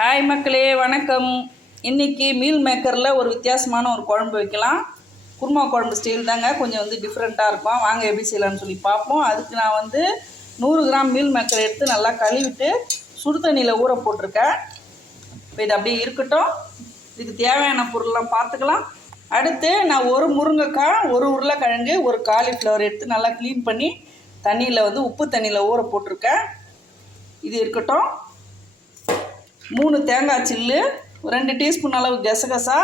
Hi மக்களே, வணக்கம். இன்றைக்கி மீல் மேக்கரில் ஒரு வித்தியாசமான ஒரு குழம்பு வைக்கலாம். குருமா குழம்பு ஸ்டைல் தாங்க, கொஞ்சம் டிஃப்ரெண்ட்டாக இருக்கும். வாங்க எப்படி செய்யலான்னு சொல்லி பார்ப்போம். அதுக்கு நான் 100 கிராம் மீல் மேக்கர் எடுத்து நல்லா கழுவிட்டு சுடு தண்ணியில் ஊற போட்டிருக்கேன். இப்போ இது அப்படியே இருக்கட்டும். இதுக்கு தேவையான பொருள்லாம் பார்த்துக்கலாம். அடுத்து நான் ஒரு முருங்கைக்காய், ஒரு உருளைக்கிழங்கு, ஒரு காலிஃப்ளவர் எடுத்து நல்லா க்ளீன் பண்ணி தண்ணியில் உப்பு தண்ணியில் ஊற போட்டிருக்கேன். இது இருக்கட்டும். 3 தேங்காய் சில்லு, 2 டீஸ்பூன் அளவு கசகசா,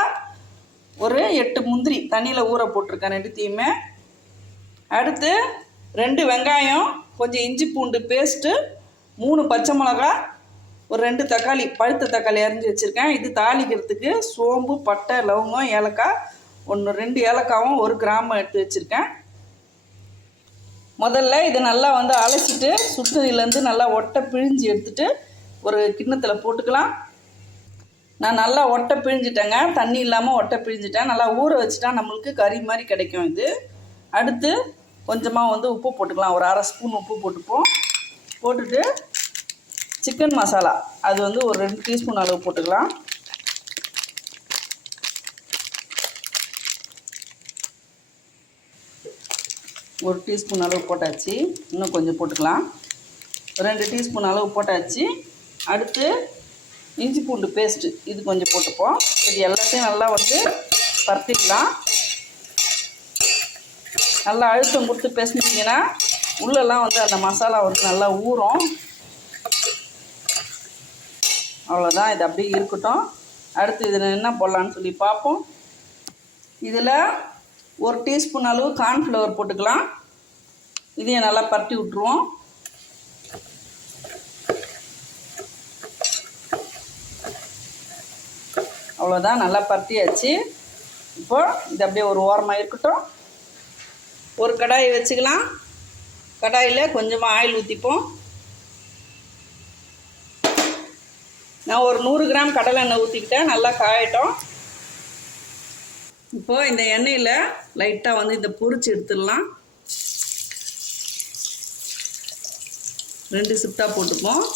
ஒரு 8 முந்திரி தண்ணியில் ஊற போட்டிருக்கேன் ரெண்டுத்தையுமே. அடுத்து 2 வெங்காயம், கொஞ்சம் இஞ்சி பூண்டு பேஸ்ட்டு, 3 பச்சை மிளகா, ஒரு 2 தக்காளி, பழுத்த தக்காளி அரிஞ்சு வச்சுருக்கேன். இது தாளிக்கிறதுக்கு சோம்பு, பட்டை, லவங்கம், ஏலக்காய், 2 ஏலக்காவும் 1 கிராம்பும் எடுத்து வச்சுருக்கேன். முதல்ல இதை நல்லா அலசிட்டு சுடுதண்ணிலேருந்து நல்லா ஒட்டை பிழிஞ்சு எடுத்துகிட்டு ஒரு கிண்ணத்தில் போட்டுக்கலாம். நான் நல்லா ஒட்டை பிழிஞ்சிட்டேங்க, தண்ணி இல்லாமல் ஒட்டை பிழிஞ்சிட்டேன். நல்லா ஊற வச்சுட்டா நம்மளுக்கு கறி மாதிரி கிடைக்கும் இது. அடுத்து கொஞ்சமாக உப்பு போட்டுக்கலாம். ஒரு 1/2 ஸ்பூன் உப்பு போட்டுப்போம். போட்டுட்டு சிக்கன் மசாலா அது ஒரு 2 டீஸ்பூன் அளவு போட்டுக்கலாம். ஒரு டீஸ்பூன் அளவு போட்டாச்சு. இன்னும் கொஞ்சம் போட்டுக்கலாம். 2 டீஸ்பூன் அளவு போட்டாச்சு. அடுத்து இஞ்சி பூண்டு பேஸ்ட்டு இது கொஞ்சம் போட்டுப்போம். இது எல்லாத்தையும் நல்லா பரட்டிக்கலாம். நல்லா அழுத்தம் கொடுத்து பேசினீங்கன்னா உள்ளெல்லாம் அந்த மசாலா நல்லா ஊறும். அவ்வளோதான், இது அப்படியே இருக்கட்டும். அடுத்து இதில் என்ன போடலான்னு சொல்லி பார்ப்போம். இதில் 1 டீஸ்பூன் அளவு கார்ன்ஃப்ளவர் போட்டுக்கலாம். இதையும் நல்லா பரட்டி விட்ருவோம். அவ்வளோதான், நல்லா பரட்டியாச்சு. இப்போது இது அப்படியே ஒரு ஓரமாக இருக்கட்டும். ஒரு கடாயை வச்சுக்கலாம். கடாயில் கொஞ்சமாக ஆயில் ஊற்றிப்போம். நான் ஒரு 100 கிராம் கடலை எண்ணெய் ஊற்றிக்கிட்டேன். நல்லா காயட்டும். இப்போது இந்த எண்ணெயில் லைட்டாக இந்த பொரிச்சு எடுத்துடலாம். 2 சிப்டா போட்டுப்போம்.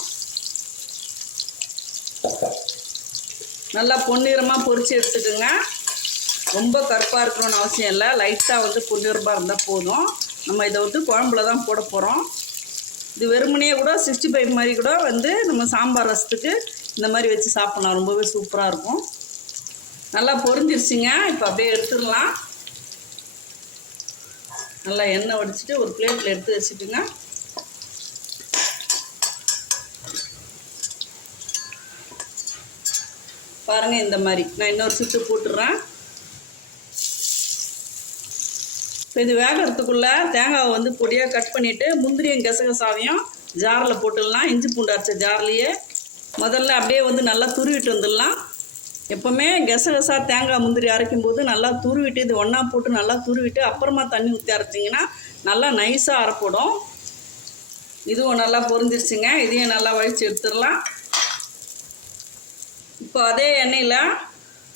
நல்லா பொன்னிறமாக பொரித்து எடுத்துக்கோங்க. ரொம்ப கருப்பாக இருக்கணும்னு அவசியம் இல்லை. லைட்டாக பொன்னிறமாக இருந்தால் போதும். நம்ம இதை குழம்புல தான் போட போகிறோம். இது வெறுமனே கூட 65 மாதிரி கூட நம்ம சாம்பார் ரசத்துக்கு இந்த மாதிரி வச்சு சாப்பிட்லாம். ரொம்பவே சூப்பராக இருக்கும். நல்லா பொரிஞ்சிருச்சுங்க. இப்போ அப்படியே எடுத்துடலாம். நல்லா எண்ணெய் வடிச்சிட்டு ஒரு பிளேட்டில் எடுத்து வச்சுட்டுங்க. பாருங்கள், இந்த மாதிரி நான் இன்னொரு சிட்டு போட்டுடுறேன். இப்போ இது வேகிறதுக்குள்ளே தேங்காவை பொடியாக கட் பண்ணிவிட்டு முந்திரியும் கசகசாவையும் ஜாரில் போட்டுடலாம். இஞ்சி பூண்டு அரைச்ச ஜார்லேயே முதல்ல அப்படியே நல்லா துருவிட்டு வந்துடலாம். எப்போவுமே கசகசா தேங்காய் முந்திரி அரைக்கும் போது நல்லா துருவிட்டு இது ஒன்றா போட்டு நல்லா துருவிட்டு அப்புறமா தண்ணி ஊற்றி அரைச்சிங்கன்னா நல்லா நைஸாக அரைப்படும். இதுவும் நல்லா பொரிஞ்சிருச்சுங்க. இதையும் நல்லா வழித்து எடுத்துடலாம். இப்போ அதே எண்ணெயில்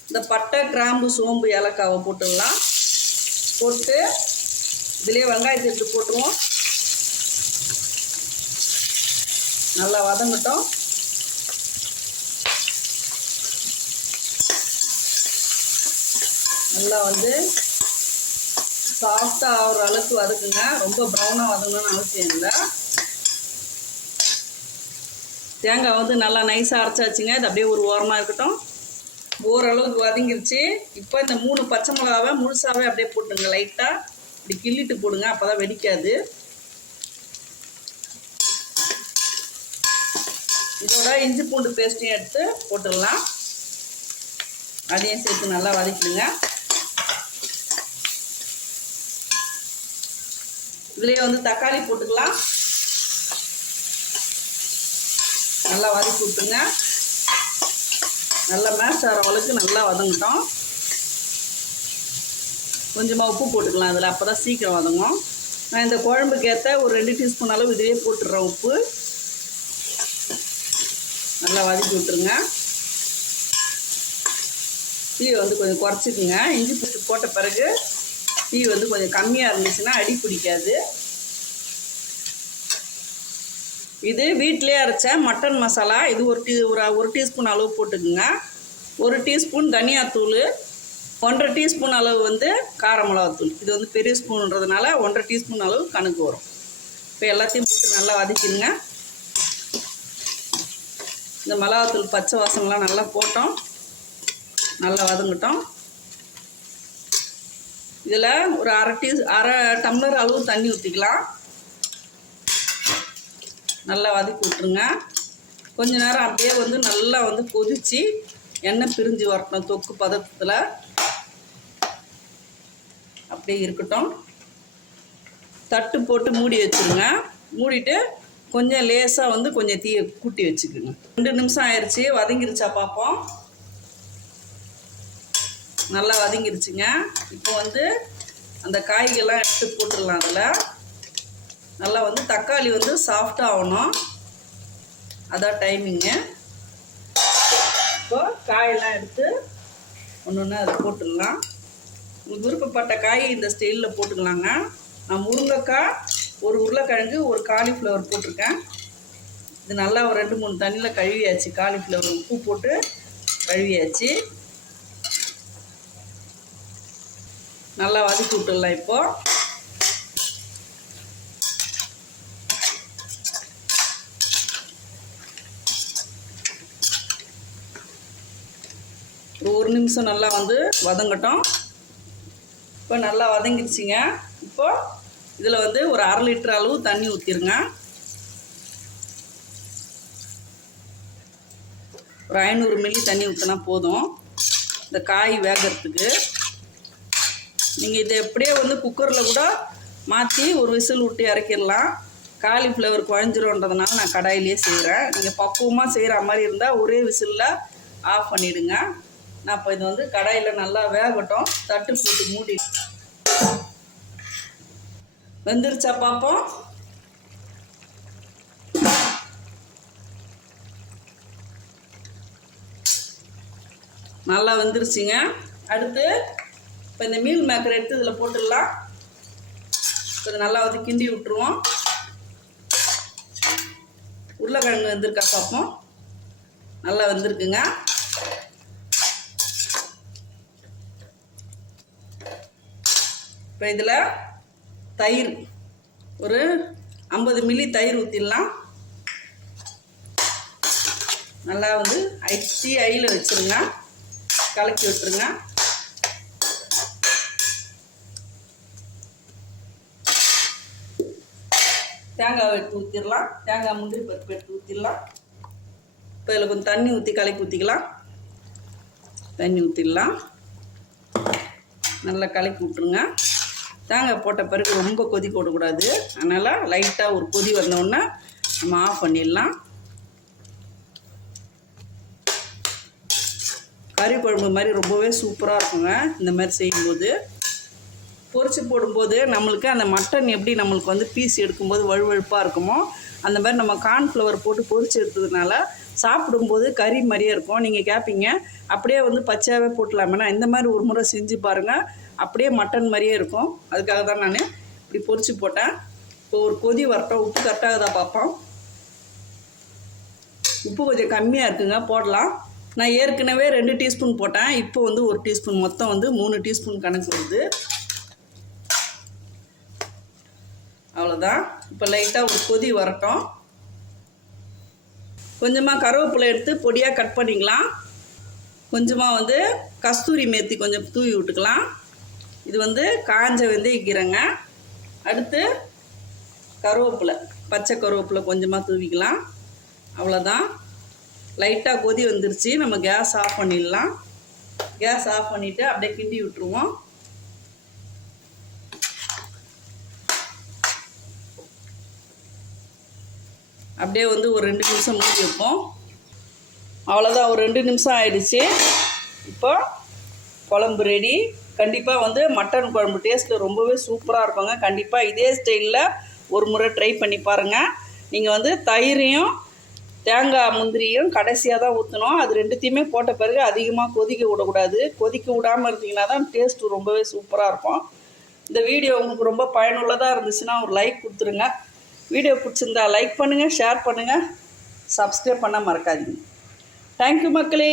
இந்த பட்டை, கிராம்பு, சோம்பு, ஏலக்காவை போட்டுடலாம். போட்டு இதுலேயே வெங்காயத்தை எடுத்து போட்டுருவோம். நல்லா வதங்கட்டும். நல்லா சாஃப்டாக ஆகிற அளவுக்கு வதக்குங்க. ரொம்ப ப்ரௌனாக வதங்கணும்னு அவசியம் இல்லை. தேங்காய் நல்லா நைஸாக அரைச்சாச்சுங்க. இது அப்படியே ஒரு ஓரமாக இருக்கட்டும். ஓரளவுக்கு வதங்கிருச்சு. இப்போ இந்த 3 பச்சை மிளகாவை முழுசாகவே அப்படியே போட்டுங்க. லைட்டாக இப்படி கிள்ளிட்டு போடுங்க, அப்போ தான் வெடிக்காது. இதோட இஞ்சி பூண்டு பேஸ்ட்டையும் எடுத்து போட்டுடலாம். அதையும் சேர்த்து நல்லா வதக்கிடுங்க. இதுலேயே தக்காளி போட்டுக்கலாம். நல்லா வதக்கி விட்டுங்க. நல்லா மேஷ் ஆகிற அளவுக்கு நல்லா வதங்கட்டும். கொஞ்சமாக உப்பு போட்டுக்கலாம் அதில், அப்போ தான் சீக்கிரம் வதங்கும். நான் இந்த குழம்புக்கு ஏற்ற ஒரு 2 டீஸ்பூன் அளவு இதுவே போட்டுடுறேன் உப்பு. நல்லா வதக்கி விட்டுருங்க. டீ கொஞ்சம் குறைச்சிக்குங்க. இஞ்சி பூண்டு போட்ட பிறகு டீ கொஞ்சம் கம்மியாக இருந்துச்சுன்னா அடி பிடிக்காது. இது வீட்டிலே அரைச்ச மட்டன் மசாலா. இது ஒரு டீஸ்பூன் அளவு போட்டுக்குங்க. 1 டீஸ்பூன் தனியாத்தூள், 1.5 டீஸ்பூன் அளவு வந்து கார மிளகாத்தூள். இது வந்து பெரிய ஸ்பூன்றதுனால 1.5 டீஸ்பூன் அளவு கணக்கு வரும். இப்போ எல்லாத்தையும் போட்டு நல்லா வதக்கிடுங்க. இந்த மிளகாத்தூள் பச்சை வாசனைலாம் நல்லா போட்டோம், நல்லா வதங்கட்டும். இதில் ஒரு அரை டம்ளர் அளவு தண்ணி ஊற்றிக்கலாம். நல்லா வதக்கி விட்ருங்க. கொஞ்ச நேரம் அப்படியே வந்து நல்லா வந்து கொதித்து எண்ணெய் பிரிஞ்சு வரட்டும். தொக்கு பதத்தில் அப்படியே இருக்கட்டும். தட்டு போட்டு மூடி வச்சுருங்க. மூடிட்டு கொஞ்சம் லேசாக வந்து கொஞ்சம் தீயை கூட்டி வச்சுக்குங்க. 2 நிமிஷம் ஆயிடுச்சு. வதங்கிருச்சா பார்ப்போம். நல்லா வதங்கிருச்சுங்க. இப்போ வந்து அந்த காய்கள்லாம் எடுத்து போட்டுடலாம். அதில் நல்லா வந்து தக்காளி வந்து சாஃப்டாக ஆகணும், அதான் டைமிங்கு. இப்போ காயெல்லாம் எடுத்து ஒன்று ஒன்று அதை போட்டுடலாம். உங்களுக்கு விருப்பப்பட்ட காய் இந்த ஸ்டைலில் போட்டுக்கலாங்க. நான் முருங்கைக்காய், ஒரு உருளைக்கிழங்கு, ஒரு காலிஃப்ளவர் போட்டிருக்கேன். இது நல்லா ஒரு 2-3 தண்ணியில் கழுவியாச்சு. காலிஃப்ளவர் உப்பு போட்டு கழுவியாச்சு. நல்லா வதக்கி விட்டுடலாம். இப்போது ஒரு நிமிஷம் நல்லா வந்து வதங்கட்டும். இப்போ நல்லா வதங்கிடுச்சிங்க. இப்போ இதில் வந்து ஒரு 1/2 லிட்டர் அளவு தண்ணி ஊற்றிருங்க. ஒரு 500 மில்லி தண்ணி ஊற்றினா போதும் இந்த காய் வேகிறதுக்கு. நீங்கள் இதை எப்படியே வந்து குக்கரில் கூட மாற்றி ஒரு விசில் விட்டு இறக்கிடலாம். காலிஃப்ளவர் குழஞ்சிரும்ன்றதுனால நான் கடாயிலே செய்கிறேன். நீங்கள் பக்குவமாக செய்கிற மாதிரி இருந்தால் ஒரே விசிலில் ஆஃப் பண்ணிவிடுங்க. நான் இப்போ இது வந்து கடாயில் நல்லா வேகட்டும். தட்டு போட்டு மூடி வெந்துருச்சா பார்ப்போம். நல்லா வெந்துருச்சுங்க. அடுத்து இப்போ இந்த மீல் மேக்கர் எடுத்து இதில் போட்டுடலாம். கொஞ்சம் நல்லா வந்து கிண்டி விட்டுருவோம். உருளைக்கிழங்கு வெந்திருக்கா பார்ப்போம். நல்லா வெந்திருக்குங்க. இப்போ இதில் தயிர் ஒரு 50 மில்லி தயிர் ஊற்றிடலாம். நல்லா வந்து ஐயில் வச்சுருங்க. கலக்கி விட்டுருங்க. தேங்காய் எடுத்து ஊற்றிடலாம். தேங்காய் முந்திரி பருப்பு எடுத்து ஊற்றிடலாம். இப்போ இதில் கொஞ்சம் தண்ணி ஊற்றி கலக்கி ஊற்றிக்கலாம். தண்ணி ஊற்றிடலாம். நல்லா கலக்கி விட்ருங்க. தேங்காய் போட்ட பிறகு ரொம்ப கொதிக்க விடக்கூடாது. அதனால் லைட்டாக ஒரு கொதி வந்தோடனே நம்ம ஆஃப் பண்ணிடலாம். கறி குழம்பு மாதிரி ரொம்பவே சூப்பராக இருக்குங்க இந்த மாதிரி செய்யும்போது. பொரிச்சு போடும்போது நம்மளுக்கு அந்த மட்டன் எப்படி நம்மளுக்கு வந்து பீஸ் எடுக்கும்போது வழுவழுப்பாக இருக்குமோ அந்த மாதிரி நம்ம கார்ன்ஃப்ளவர் போட்டு பொரிச்சு எடுத்ததுனால சாப்பிடும்போது கறி மாதிரியே இருக்கும். நீங்கள் கேட்பீங்க அப்படியே வந்து பச்சையாகவே போட்டலாமேனா, இந்த மாதிரி ஒரு முறை செஞ்சு பாருங்கள். அப்படியே மட்டன் மாதிரியே இருக்கும். அதுக்காக தான் நான் இப்படி பொரிச்சு போட்டேன். இப்போ ஒரு கொதி வரட்டும். உப்பு கரெக்டாகுதா பார்ப்போம். உப்பு கொஞ்சம் கம்மியாக இருக்குங்க, போடலாம். நான் ஏற்கனவே 2 டீஸ்பூன் போட்டேன். இப்போ வந்து 1 டீஸ்பூன், மொத்தம் வந்து 3 டீஸ்பூன் கணக்கு வருது. அவ்வளோதான். இப்போ லைட்டாக ஒரு கொதி வரட்டும். கொஞ்சமாக கருவேப்பிலை எடுத்து பொடியாக கட் பண்ணிக்கலாம். கொஞ்சமாக வந்து கஸ்தூரி மேத்தி கொஞ்சம் தூவி விட்டுக்கலாம். இது வந்து காஞ்ச வெந்தயக்கீரைங்க. அடுத்து கருவேப்பிலை, பச்சை கருவேப்பிலை கொஞ்சமாக தூவிக்கலாம். அவ்வளோதான். லைட்டாக கொதி வந்துருச்சு. நம்ம கேஸ் ஆஃப் பண்ணிடலாம். கேஸ் ஆஃப் பண்ணிவிட்டு அப்படியே கிண்டி விட்டுருவோம். அப்படியே வந்து ஒரு 2 நிமிஷம் மூடி வைப்போம். அவ்வளோதான், ஒரு 2 நிமிஷம் ஆயிடுச்சு. இப்போ குழம்பு ரெடி. கண்டிப்பாக வந்து மட்டன் குழம்பு டேஸ்ட்டு ரொம்பவே சூப்பராக இருக்குங்க. கண்டிப்பாக இதே ஸ்டைலில் ஒரு முறை ட்ரை பண்ணி பாருங்கள். நீங்கள் வந்து தயிரையும் தேங்காய் முந்திரியும் கடைசியாக தான் ஊற்றணும். அது ரெண்டுத்தையுமே போட்ட பிறகு அதிகமாக கொதிக்க விடக்கூடாது. கொதிக்க விடாமல் இருந்தீங்கன்னா தான் டேஸ்ட்டு ரொம்பவே சூப்பராக இருக்கும். இந்த வீடியோ உங்களுக்கு ரொம்ப பயனுள்ளதாக இருந்துச்சுன்னா ஒரு லைக் கொடுத்துருங்க. வீடியோ பிடிச்சிருந்தா லைக் பண்ணுங்கள், ஷேர் பண்ணுங்கள், சப்ஸ்கிரைப் பண்ண மறக்காதீங்க. தேங்க்யூ மக்களே.